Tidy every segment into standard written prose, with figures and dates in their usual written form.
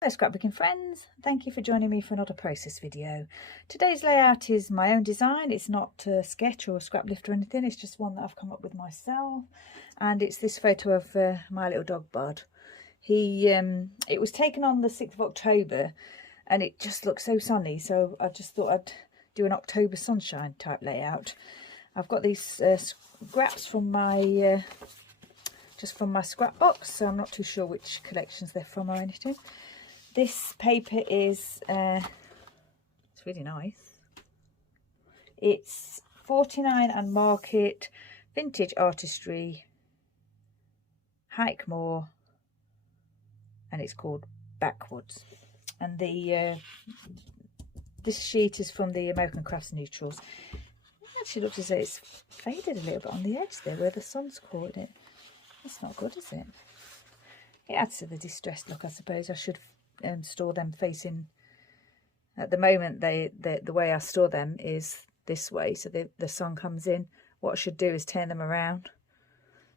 Hello scrapbooking friends, thank you for joining me for another process video. Today's layout is my own design. It's not a sketch or a scrap lift or anything, it's just one that I've come up with myself, and it's this photo of my little dog Bud. It was taken on the 6th of October and it just looks so sunny, so I just thought I'd do an October sunshine type layout. I've got these scraps from my just from my scrap box, so I'm not too sure which collections they're from or anything. This paper is, it's really nice. It's 49 and Market, Vintage Artistry, Hikemore, and it's called Backwoods. And this sheet is from the American Crafts Neutrals. It actually looks as though it's faded a little bit on the edge there where the sun's caught it. That's not good, is it? It adds to the distressed look, I suppose. I should store them facing, at the moment the way I store them is this way, so the sun comes in. What I should do is turn them around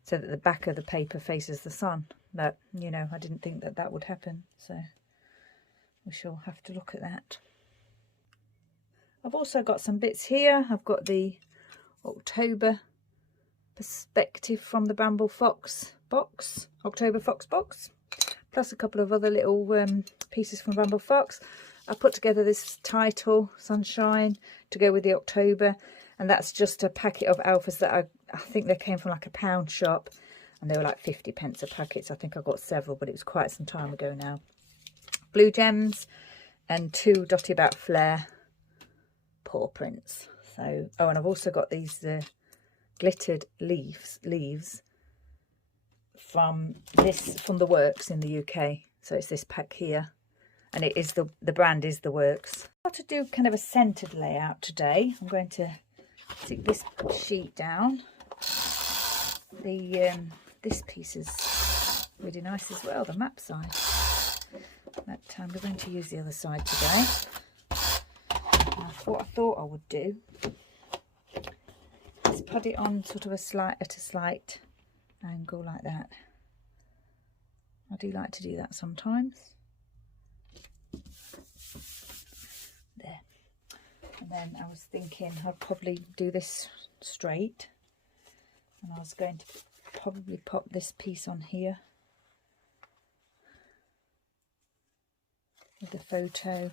so that the back of the paper faces the sun, but you know, I didn't think that that would happen, so we shall have to look at that. I've also got some bits here. I've got the October perspective from the Bramble Fox box, October Fox box, plus a couple of other little pieces from Bramble Fox. I put together this title, Sunshine, to go with the October, and that's just a packet of alphas that I think they came from like a pound shop, and they were like 50p a packet, so I think I got several, but it was quite some time ago now. Blue gems and 2 Dotty about Flair paw prints. So, oh, and I've also got these glittered leaves from the Works in the UK. So it's this pack here, and it is the brand is the Works. I want to do kind of a centered layout today. I'm going to stick this sheet down. This piece is really nice as well, the map side. But we're going to use the other side today. And what I thought I would do is put it on sort of at a slight angle like that. I do like to do that sometimes. There. And then I was thinking I'd probably do this straight, and I was going to probably pop this piece on here with the photo,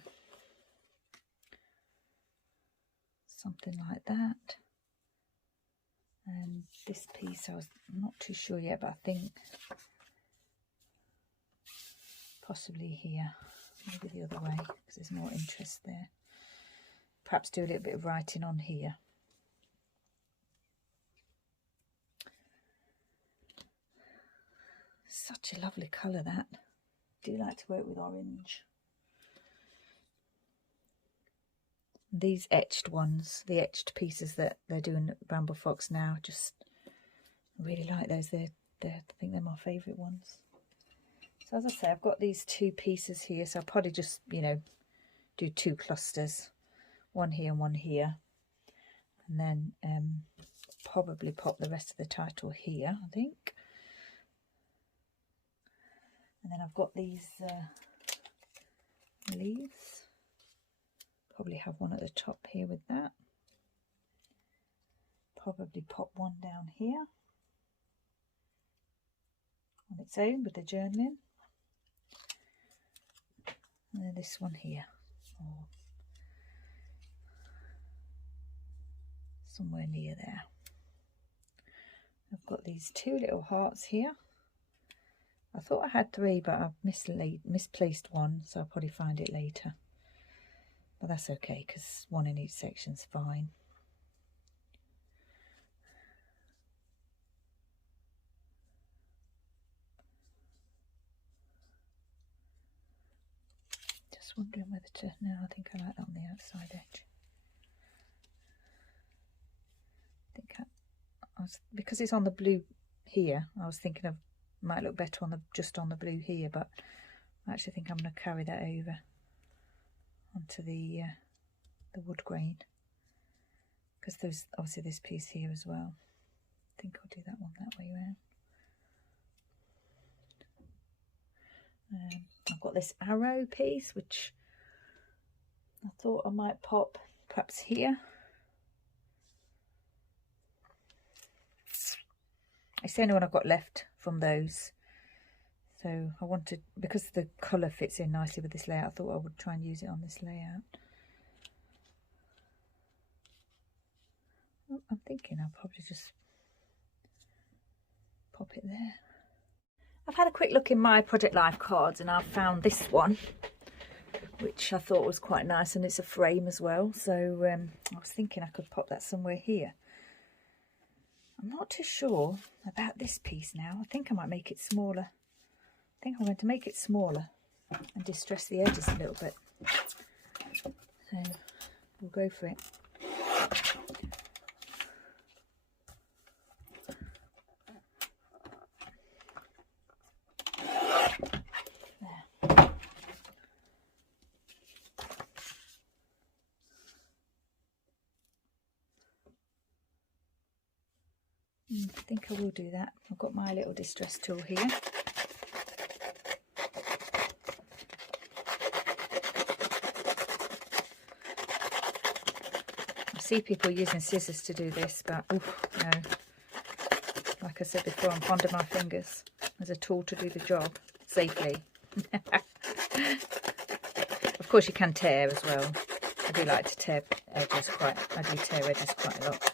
something like that. And this piece, I'm not too sure yet, but I think possibly here, maybe the other way, because there's more interest there. Perhaps do a little bit of writing on here. Such a lovely colour, that. I do like to work with orange. These etched ones, the etched pieces that they're doing at Bramble Fox now, just really like those. I think they're my favourite ones. So as I say, I've got these 2 pieces here, so I'll probably just, you know, do 2 clusters, one here and one here, and then probably pop the rest of the title here, I think. And then I've got these leaves. Probably have one at the top here with that. Probably pop one down here on its own with the journaling. And then this one here, or somewhere near there. I've got these 2 little hearts here. I thought I had 3, but I've misplaced one, so I'll probably find it later. But that's okay, because 1 in each section's fine. Just wondering whether to... No, I think I like that on the outside edge. I think because it's on the blue here, I was thinking of might look better on just on the blue here, but I actually think I'm going to carry that over onto the wood grain, because there's obviously this piece here as well. I think I'll do that one that way around. I've got this arrow piece, which I thought I might pop perhaps here. It's the only one I've got left from those. So I wanted, because the colour fits in nicely with this layout, I thought I would try and use it on this layout. I'm thinking I'll probably just pop it there. I've had a quick look in my Project Life cards and I've found this one, which I thought was quite nice, and it's a frame as well. So I was thinking I could pop that somewhere here. I'm not too sure about this piece now. I think I might make it smaller. I think I'm going to make it smaller and distress the edges a little bit. So we'll go for it. I think I will do that. I've got my little distress tool here. I see people using scissors to do this, but oof, no. Like I said before, I'm fond of my fingers as a tool to do the job safely. Of course you can tear as well. I do like to tear edges I do tear edges quite a lot.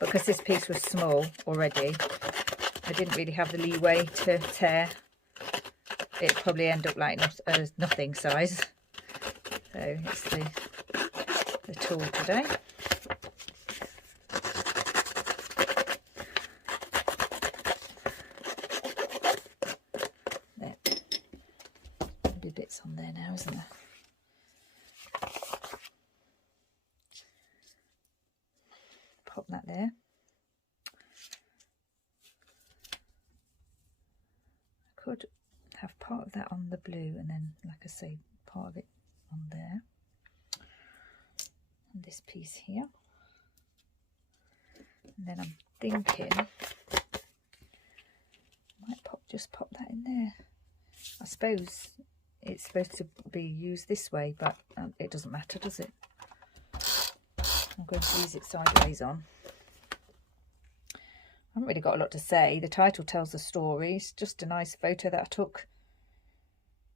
Because this piece was small already, I didn't really have the leeway to tear. It'd probably end up like nothing size. So it's the tool today. There. There'll be bits on there now, isn't there? Pop that there. I could have part of that on the blue and then, like I say, part of it on there. And this piece here. And then I'm thinking I might just pop that in there. I suppose it's supposed to be used this way, but it doesn't matter, does it? I'm going to use it sideways on. I haven't really got a lot to say. The title tells the story. It's just a nice photo that I took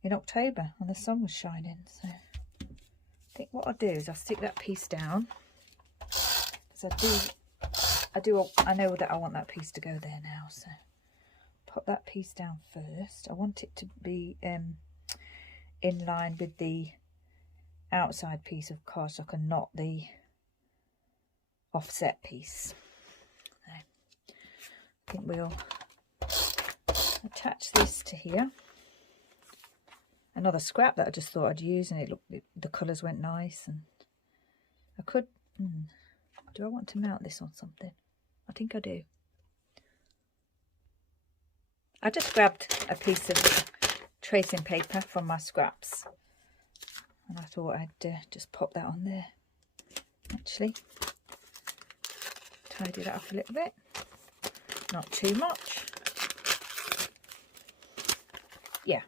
in October when the sun was shining. So I think what I'll do is I'll stick that piece down, because I know that I want that piece to go there now. So pop that piece down first. I want it to be in line with the outside piece of cardstock and not the offset piece. So I think we'll attach this to here. Another scrap that I just thought I'd use, and the colours went nice. And I could, do I want to mount this on something? I think I do. I just grabbed a piece of tracing paper from my scraps, and I thought I'd just pop that on there. Actually, tidy that up a little bit, not too much. Yeah,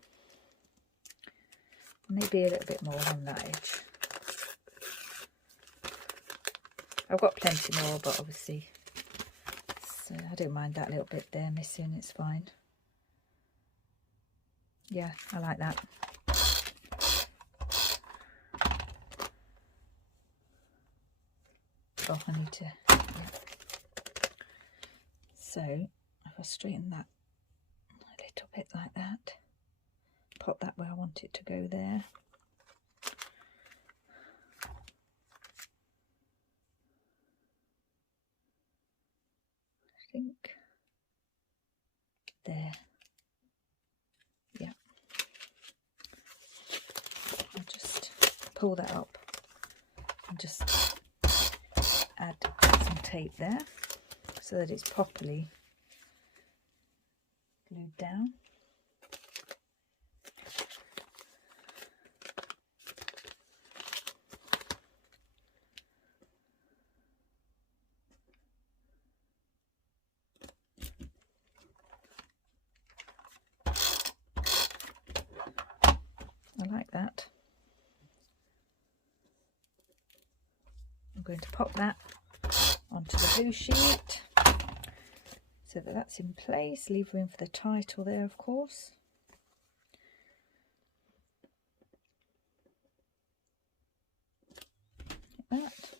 maybe a little bit more on that edge. I've got plenty more, but obviously I don't mind that little bit there missing, it's fine. Yeah, I like that. Oh, I need to, yeah. So if I straighten that a little bit like that, pop that where I want it to go there. I think there. Yeah. I'll just pull that up and just add some tape there so that it's properly glued down. I like that. I'm going to pop that onto the blue sheet so that that's in place. Leave room for the title there, of course. Like that.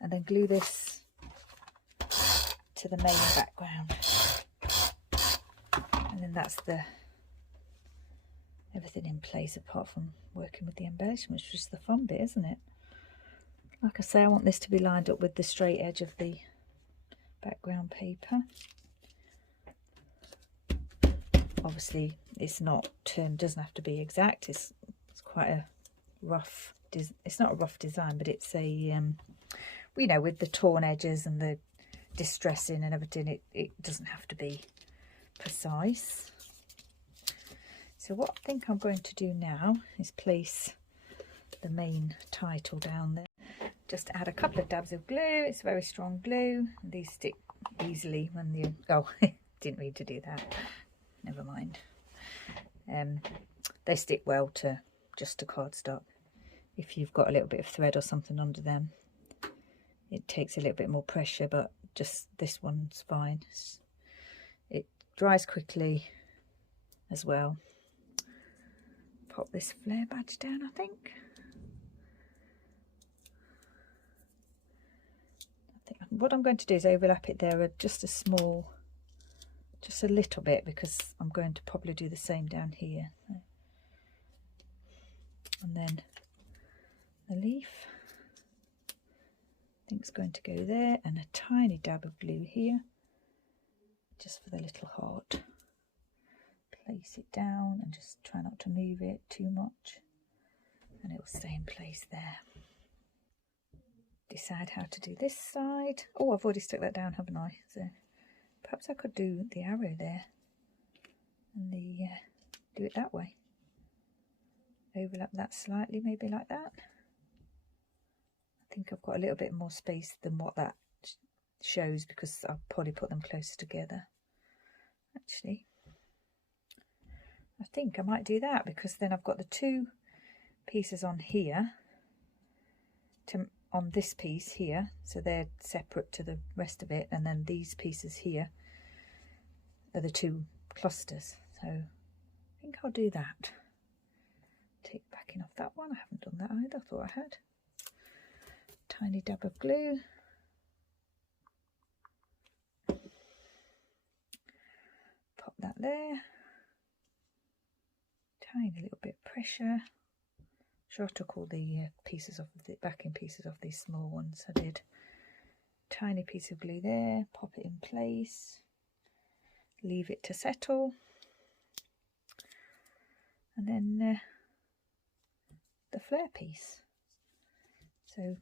And then glue this to the main background. And then that's everything in place apart from working with the embellishment, which is the fun bit, isn't it? Like I say, I want this to be lined up with the straight edge of the background paper. Obviously it's not doesn't have to be exact. It's quite a rough, it's not a rough design, but it's a you know, with the torn edges and the distressing and everything, it doesn't have to be precise. So what I think I'm going to do now is place the main title down there. Just add a couple of dabs of glue. It's very strong glue. These stick easily when you... Oh, didn't mean to do that. Never mind. They stick well to just to cardstock. If you've got a little bit of thread or something under them, it takes a little bit more pressure, but just this one's fine. It dries quickly as well. Pop this Flair badge down, I think. What I'm going to do is overlap it there just a little bit, because I'm going to probably do the same down here. And then the leaf, I think, is going to go there, and a tiny dab of glue here just for the little heart. Place it down and just try not to move it too much, and it will stay in place there. Decide how to do this side. Oh, I've already stuck that down, haven't I? So perhaps I could do the arrow there and do it that way. Overlap that slightly, maybe like that. I think I've got a little bit more space than what that shows, because I'll probably put them closer together. Actually, I think I might do that, because then I've got the two pieces on here on this piece here, so they're separate to the rest of it, and then these pieces here are the two clusters. So I think I'll do that. Take backing off that one. I haven't done that either. I thought I had. Tiny dab of glue. Pop that there. Tiny little bit of pressure. Sure, I took all the pieces off of the backing pieces off these small ones. I did. Tiny piece of glue there. Pop it in place. Leave it to settle. And then the Flair piece. So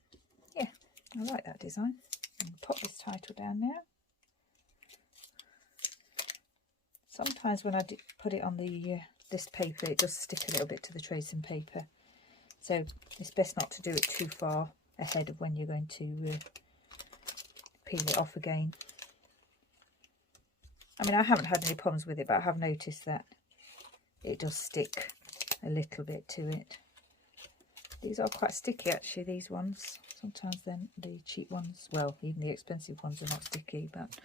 yeah, I like that design. And pop this title down now. Sometimes when I put it on the this paper, it does stick a little bit to the tracing paper. So it's best not to do it too far ahead of when you're going to peel it off again. I mean, I haven't had any problems with it, but I have noticed that it does stick a little bit to it. These are quite sticky actually, these ones. Sometimes then the cheap ones, well, even the expensive ones are not sticky, but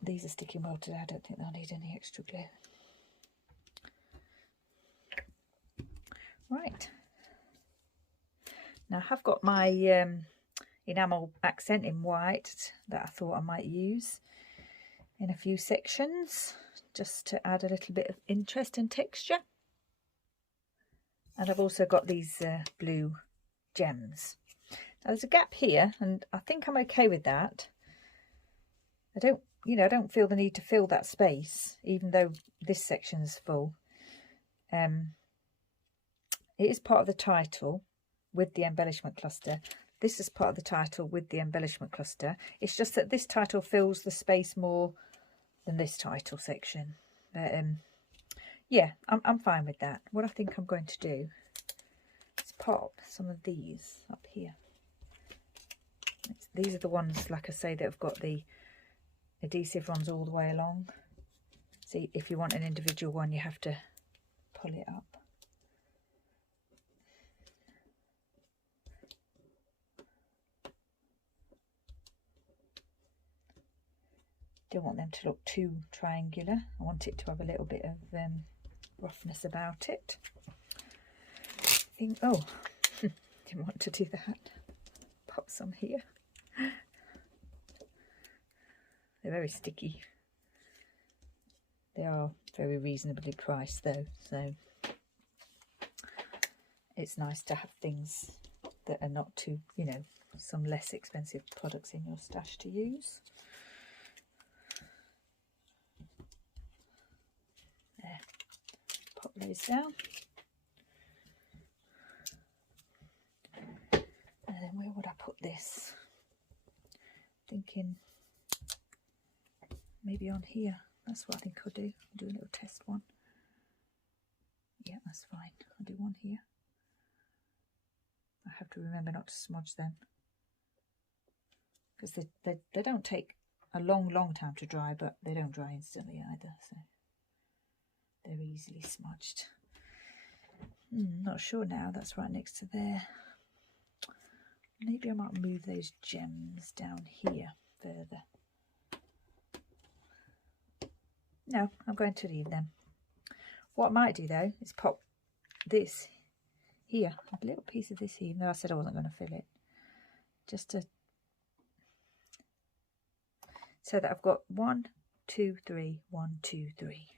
these are sticking well today. I don't think they'll need any extra glue. Right, now I have got my enamel accent in white that I thought I might use in a few sections, just to add a little bit of interest and texture. And I've also got these blue gems. Now there's a gap here, and I think I'm okay with that. I don't feel the need to fill that space, even though this section's full. It is part of the title with the embellishment cluster. This is part of the title with the embellishment cluster. It's just that this title fills the space more than this title section. But yeah, I'm fine with that. What I think I'm going to do is pop some of these up here. These are the ones, like I say, that have got the adhesive runs all the way along. See, if you want an individual one, you have to pull it up. Don't want them to look too triangular. I want it to have a little bit of roughness about it. Oh, didn't want to do that. Pop some here. They're very sticky. They are very reasonably priced though, so it's nice to have things that are not too, you know, some less expensive products in your stash to use. There, pop those down. And then where would I put this? Thinking maybe on here. That's what I think I'll do. I'll do a little test one. Yeah, that's fine. I'll do one here. I have to remember not to smudge them, because they don't take a long time to dry, but they don't dry instantly either, so they're easily smudged. Not sure now. That's right next to there. Maybe I might move those gems down here further. No, I'm going to leave them. What I might do though is pop this here, a little piece of this here, even though I said I wasn't going to fill it, just to, so that I've got 1, 2, 3, 1, 2, 3,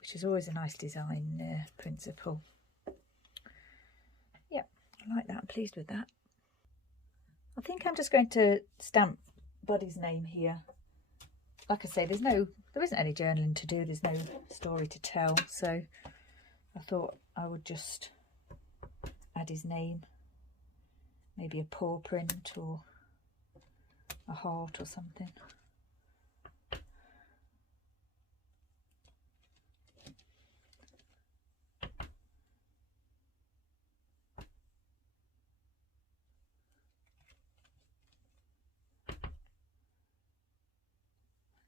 which is always a nice design principle. Yeah, I like that. I'm pleased with that. I think I'm just going to stamp Buddy's name here. Like I say, there isn't any journaling to do, there's no story to tell, so I thought I would just add his name, maybe a paw print or a heart or something.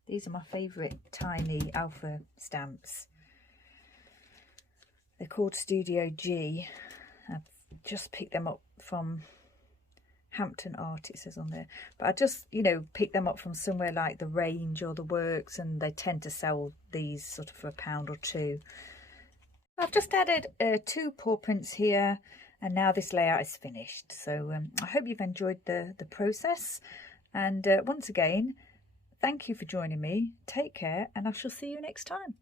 These are my favourite tiny alpha stamps. They're called Studio G. I've just picked them up from Hampton Art, it says on there. But I just, you know, picked them up from somewhere like the Range or the Works, and they tend to sell these sort of for £1 or £2. I've just added 2 paw prints here, and now this layout is finished. So I hope you've enjoyed the process. And once again, thank you for joining me. Take care, and I shall see you next time.